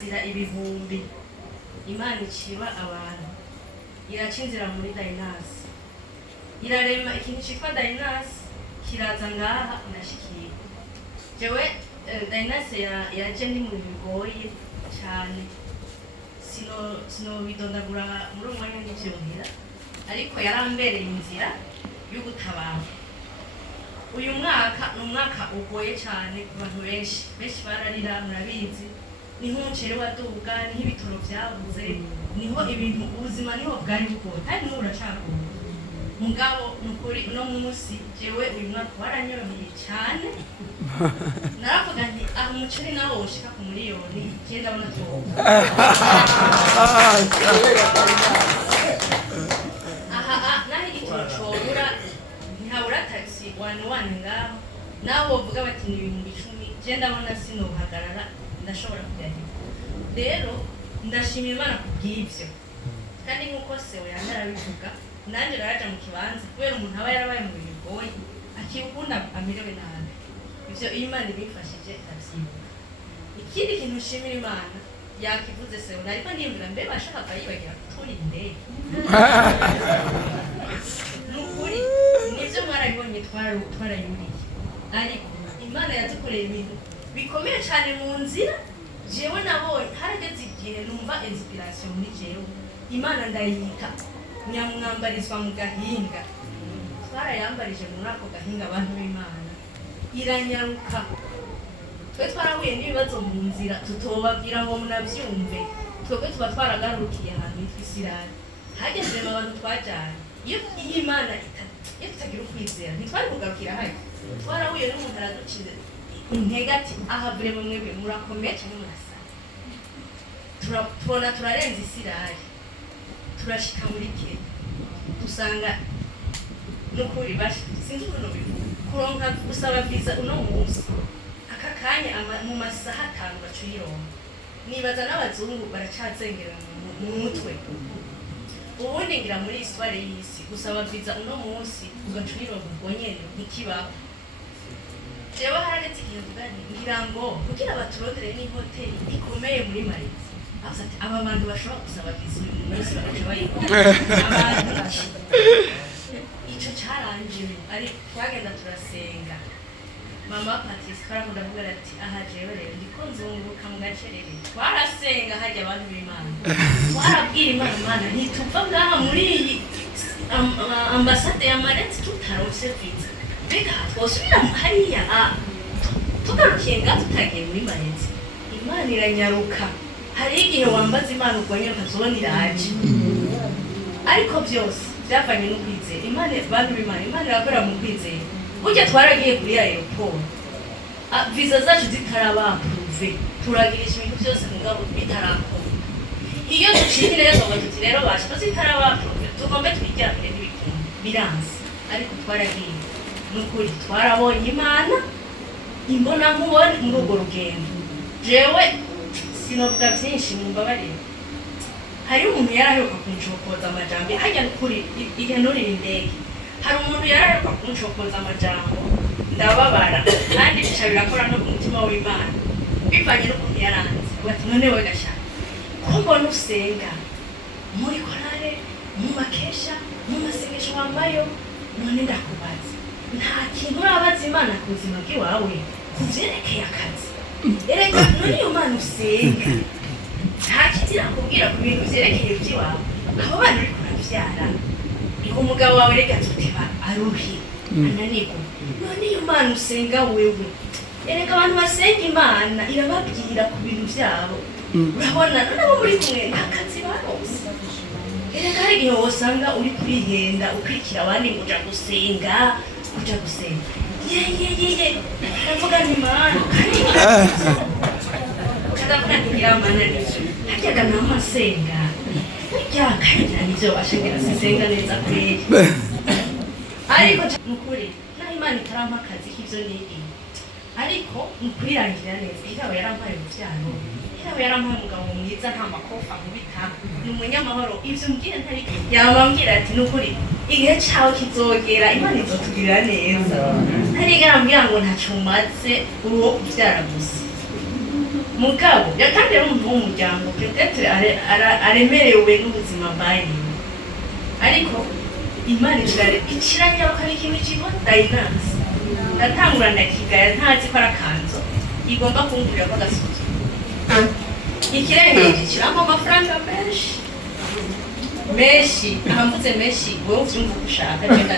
inzira ibihumbi Imana iciba abantu iraca inzira muri Dayinasi irarema ikintu citwa Dayinasi kiraza ngaha ndashikira jewe Dayinasi yaje ndi mu bigoye cyane sino bidondagura muri umwanya n'ivyongera ariko yarambereye inzira yo gutabara. Uyu mwaka ni umwaka ugoye cyane ku bantu benshi bararira murabizi, niho umuceri waduga, niho ibitoro vyabuze, niho ibintu ubuzima niho bwari bugoye kandi n'ubu buracagoye. Mugabo nukuri uno munsi jewe uyu mwaka waranyoroheye cyane, naravuga nti aha umuceri nawo woshika ku miliyoni je ndabona twoba naho igitoro cobura ntihabura taxi wane ngaho naho bovuga bati ni ibihumbi 10 je ndabona sinohagarara ndashobora kujyayo. Rero ndashimira Imana kubw'ivyo kandi nkuko sewe yandarabivuga nanje naraja mu kibanza kubera umuntu aba yarabaye mu bintu bigoye akibukunda amerewe nabi. Ivyo Imana ibifashije ndavyibuka. Ikindi kintu nshimira Imana yakivuze sewe nariko ndiyumvira mbe bashaka bayibagira kuturi indege nukuri nivyo mwarabibonye twarayuriye ariko Imana yadukoreye ibintu bikomeye cyane mu nzira. Jewe nabonye harageze igihe numva inspiration muri jewe Imana ndayita nyamwambarizwa mu gahinga, twarayambarije muri ako gahinga abantu b'Imana iranyaruka. Twe twarahuye n'ibibazo mu nzira tutobabwira ngo munavyumve, twebwe tuba twaragarukiye ahantu hitwa Isirari hageze abantu twajanye. Iyo Imana iyo tutagira ukwizera ntitwari kugarukira hayi. Twarahuye n'umuntu araducize intege ati aha vrema mwebwe murakomeye cyane murasa, tubona turarenza Isirari turashika muri Kenya dusanga nukuri bashi sinzi ukuntu bivuga kuronka gusaba visa uno munsi aka kanya mu masaha 5 bacuyironka. Nibaza n'abazungu baracazengera mu mutwe. Ubundi ngira muri histoire y'isi gusaba visa uno munsi ugacuyironka ubwo nyene ntikibaho. Jewe harageze igihe ngira ngo kugira abaturondere ni hoteli ikomeye muri Malaysia afite aba bantu bashobora gusaba visa uyu munsi bagaca bayikora abantu ico caranje ari twagenda turasenga. Mama Patrice karakunda kuvuga ati aha jewe rero ndiko nzunguruka mu gacerere twarasenga hajya abantu b'Imana twarabwira Imana ntituva ngaha muri iyi ambasade ya Malaysia tutarose visa bega twosubira hariya tugarukiye ngaha tutagiye muri Malaysia. Imana iranyaruka. Hari igihe wambaza Imana ubonye ukazibona iraje ariko byose byavanye no kwizera Imana. Bantu b'Imana Imana irakora mu kwizera. Burya twaragiye kuri aeroport visa zacu zitarabapruve turagirisha ibintu byose mugabo bitarakora. Iyo duciye rero batuti rero basha zitarabapruve tugombe twijyane n'ibintu biranze ariko twaragiye nukuri twarabonye Imana imbona nkubone muri urwo rugendo. Jewe sinovuga byinshi mumbabarira. Hari umuntu yaraheruka kuncokoza amajambo hajya kuri ihenurira indege. Hari umuntu yaraheruka kuncokoza amajambo ndababara kandi bica birakora no ku mutima w'Imana bivanye n'ukuntu yaranze. Bati none we gashaka ko mbona usenga muri korale mu makesha mu masengesho wambayo, none ndakubaza nta kintu urabaza Imana ku buzima bw'iwawe kuvyerekeye akazi? Erega none iyo Mana usenga nta kizira kubwira ku bintu vyerekeye iby'iwawe. Abo bana uriko uravyara umugabo wawe rega tuteba aruhi ananirwa, none iyo Mana usenga wewe erega abantu basenga Imana irababwira ku bintu vyabo. Urabona none abo muri kumwe nta kazi barose. Erega hari igihe wosanga uri kwihenda ukwikira abandi ngo uja gusenga ye ndavuga ni Mana kandi kadavuga ntigira Mana n'ivyo hajyaga n'amasenga burya kagira n'ivyo bashengera sisenga neza kweri ariko nukuri naho Imana itarampa akazi k'ivyo n'ibi ariko nukurirangira neza irawe yarampaye uruvyaro, irawe yarampaye umugabo mwiza nta makofa nkubita ni umunyamahoro. Ivyo mbwira ntari yabambwira ati nukuri igihe cawe kizogera Imana izotugirira neza. Ntarigera mbwira ngo ntaco umaze uri uwo kuvyara gusa. mugabo kandi yari umuntu w'umuryango peut-être aremerewe n'ubuzima bwayimo ariko Imana ikiranyaba ko ari ikintu cyitwa dayinansi ndatangura ndakigaya ntazi ko arakanzo igomba kungurira ko gasuzu ikirenge kiramo amafaranga menshi ahamutse menshi wowe uvyumva ushaka genda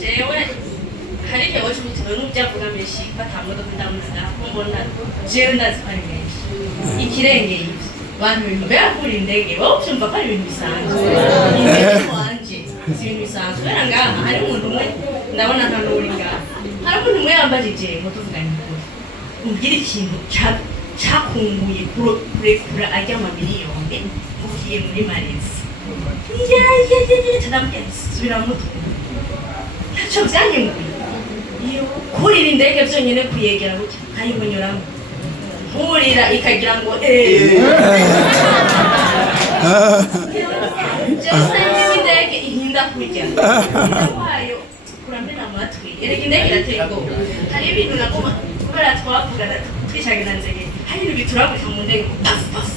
jewe hari igihe waje ubutiwe n'ubyavuga menshi batamodoka ndamunaga mbona jewe ndazi ko ari menshi ikirenge ivyo bantu bintu berakura indege wowe uvyumva ko ari ibintu bisanzwe indege wanje si ibintu bisanzwe kubera ngaha hari umuntu umwe ndabona nta n'uri ngaha hari umuntu umwe yambajije ngo tuvugane ukuri umbwire ikintu cakunguye kurekura ajya amamiliyoni ugiye muri Malezi subira mu mutwe ntacyo byanyenguye kurira indege byonyine kuyegera gutya nkayibonyuramo nkurira ikagira ngo indege ihinda kurya wayo kuramena amatwi erega indege irateye ubwoba hari ibintu nagoma kubera twavugana twishagana nzege hari ibintu bituragurika mu ndege pafu pafu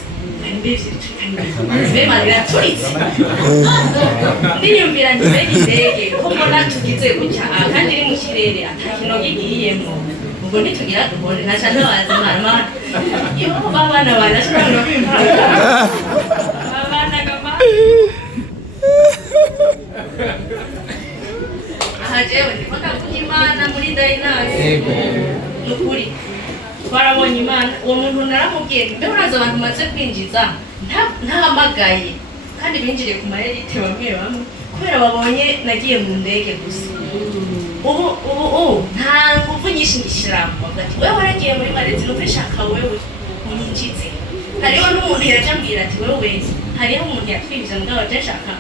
ndiyumvira nti mbega indege ko mbona tugize gutya kandi iri mu kirere atakino gigiyemo ubwo ntitugira duhore ntaca ntabaza mama yo babana banashobora kwimvanga babana gama aha jewe ndiko ndavuga Imana muri dayinasi nukuri twarabonye Imana uwo muntu naramubwiye mbere uraza abantu maze kwinjiza ntahamagaye kandi binjiriye ku mayerite bamwe bamwe kubera babonye nagiye mu ndege gusa ubu nta nguvu nyinshi ngishyiramo bagati wewe waragiye muri Malezi no kwishaka wewe unyinjize hariho n'umuntu yaje ambwira ati wewe hariho umuntu yatwinjiza mugabo atashaka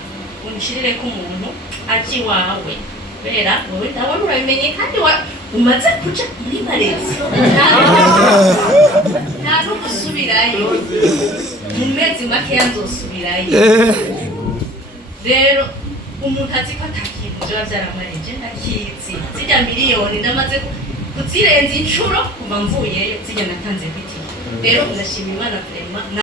unshirire ko umuntu aci wawe kubera wowe ndabona urabimenye kandi umaze kuja muri Malezi nta no gusubirayo mu mezi make nzosubirayo rero umuntu azi ko atakintu byaba byaramarije ndakizi zijya miliyoni ndamaze kuzirenza inshuro kuva mvuyeyo zijya natanze kwitiki rero ndashima Imana vraiment